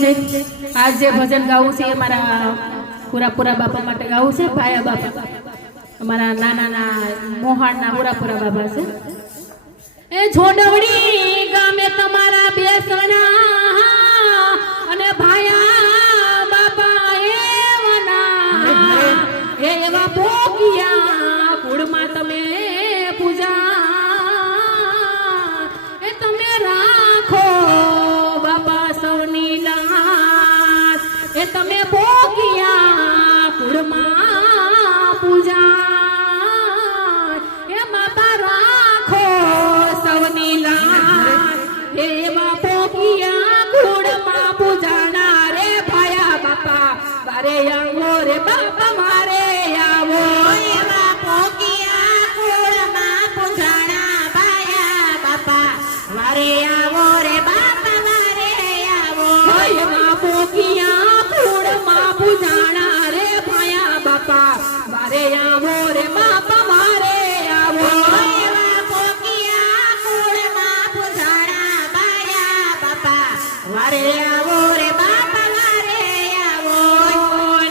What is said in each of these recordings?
છે આજ જે ભજન ગાવું છે એ મારા પુરાપુરા બાપા માટે ગાવું છે ભાયા બાપા અમારા નાના મોહાણના પુરાપુરા બાપા છે એ છોડવડી ગામે તમારા બેસણા અને ભાયા બાપા એવા ભોગિયા કુળમાં તમે પૂજા એ તમે રાખો બાપા સૌની લાશ એ તમે ભોગિયા કુળમાં પૂજા એ બાપા રાખો સૌની લાશ એવા ભોગિયા કુળમાં પૂજાના રે ભાયા બાપા બારે આવો રે બાપા મારે આવો એવા ભોગિયા કુળમાં પૂજાણા ભાયા બાપા વારે આવો રે બાપા વારે આવો એવા ભોગિયા કુળમાં પૂજાણા રે ભાયા બાપા બારે આવો રે બાપા મારે આવો એવા ભોગિયા કુળમાં પૂજાણા ભાયા બાપા વારે આવો રે બાપા વારે આવો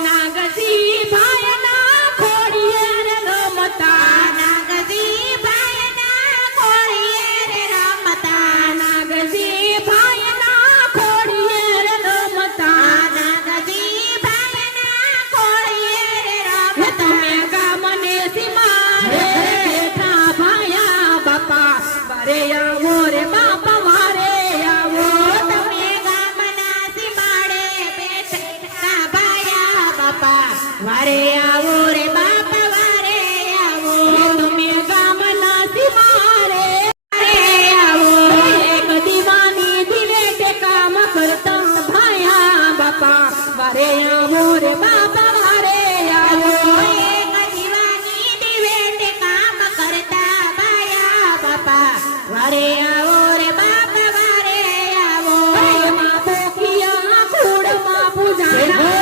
નાગજી ભાઈના ખોડીએ રે રમતા નાગજી ભાઈના કોળીએ રે રમતા નાગજી ભાઈના ખોડીએ રે રમતા નાગજી ભાઈના કોળીએ રે હે તમે ગામને સીમારે બેઠા ભાયા બાપા બારે આવો રે બાપા મારે આવો તમે ગામના સીમાડે બેઠા ભાયા બાપા વારે આવો રે બાપા વારે આવો તમે ગામના સીમારે વારે આવો એક દીવાની દિલે કે કામ કરતા ભાયા બાપા બારે આવો રે બાપા મારે આવો એક દીવાની દિવેટે કામ કરતા ભાયા બાપા વારે આવો રે બાપા વારે આવો એમાં પોખિયા કુળમાં પૂજાણા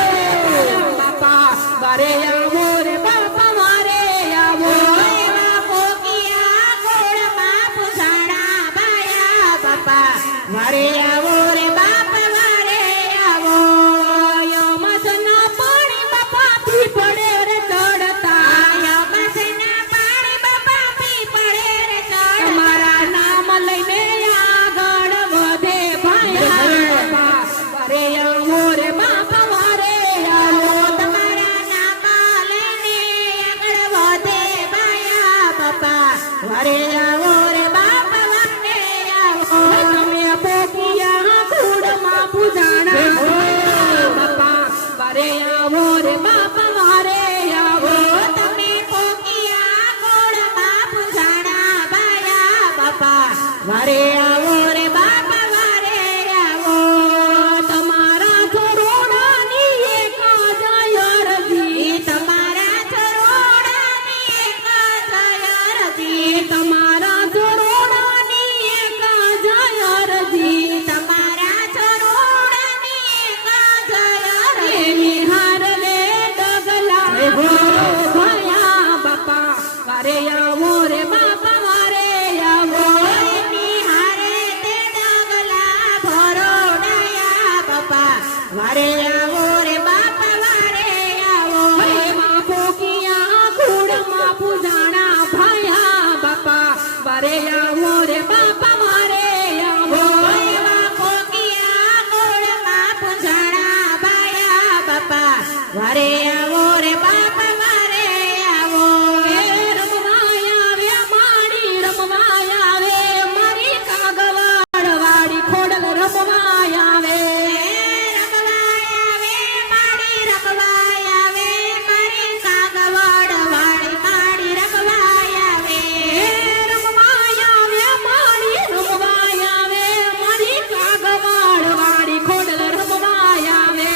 બાપા બારે આવો રે બાપા મારે આવો એવા ભોગિયા કુળમાં પૂજાણા ભાયા બાપા વારે આવો રે બાપા વારે આવો યમસના પાણી બાપા પી પડે રે ચડતા યમસના પાણી બાપા પી પડે રે ચડતા તમારા નામ લઈને આગળ વધે ભાયા બાપા બારે આવો રે બાપા મારે આવો તમારા નામ લઈને આગળ વધે ભાયા બાપા વારે આવો રે બાપા વારે આવો તમે પોખિયા કુળમાં પૂજાણા બાપા બારે આવો રે બાપા મારે આવો તમે પોકિયા કોળમાં પૂજાણા ભાયા બાપા વારે આવો રે બાપા વારે આવો તમારા છોરોડાની એક જય રજી તમારા ચરોડાની એક જય રજી તમારા છોરોડાની એક જય રજી તમારા ચરોડાની એક જય રજી એની હારલે ડગલા ભાયા બાપા વારે આવો રે બાપા મારે આવો નિહારે તે ડગલા ભરોડાયા બાપા વારે આવો રે બાપા વારે આવો એમાં પોખિયા કુળમાં પૂજાણા ભાયા બાપા બારે આવો રે બાપા મારે આવો એવા ભોગિયા કુળમાં પૂજાણા ભાયા બાપા વારે આવો રે બાપા વારે આવો એ રમવા આવે મારી રમવા આવે મારી કાગવાડ વાળી ખોડલ રમવા આવે રમવાય આવે માડી રમવાય આવે મારી કાગવાડ વાળી માડી રમવાય આવે રમવા આવે મારી રમવા આવે મારી કાગવાડ વાળી ખોડલ રમવા આવે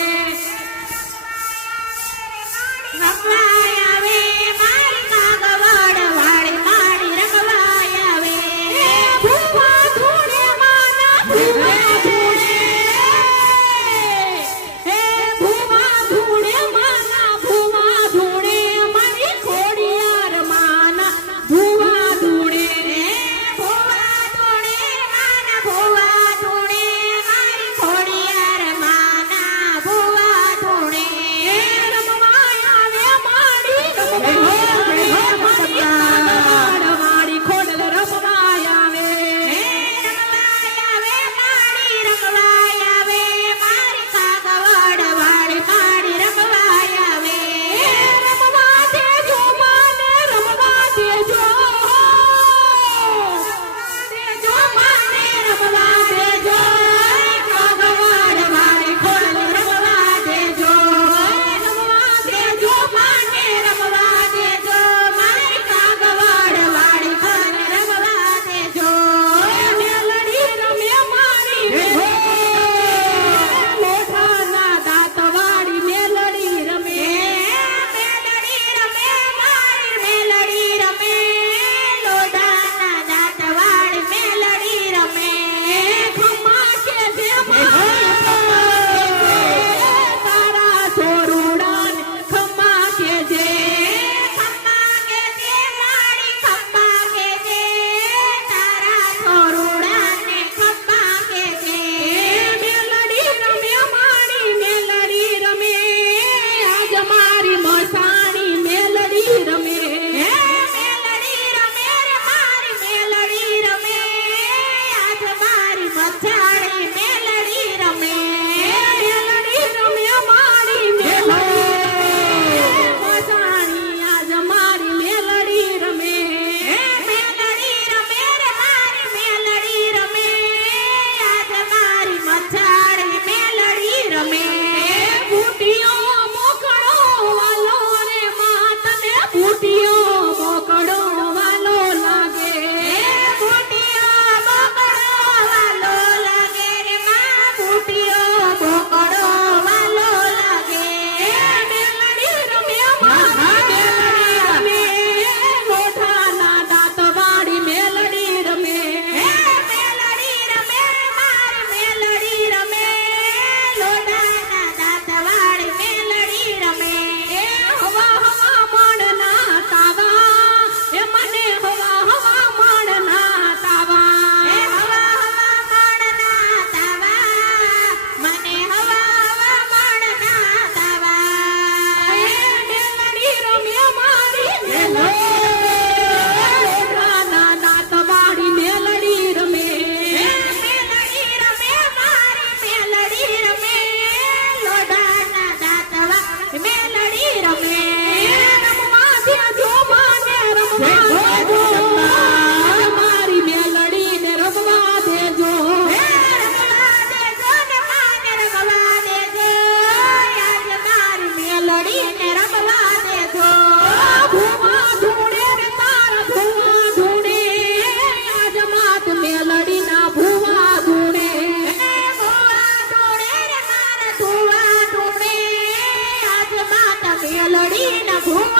ઘડીને ઘૂમ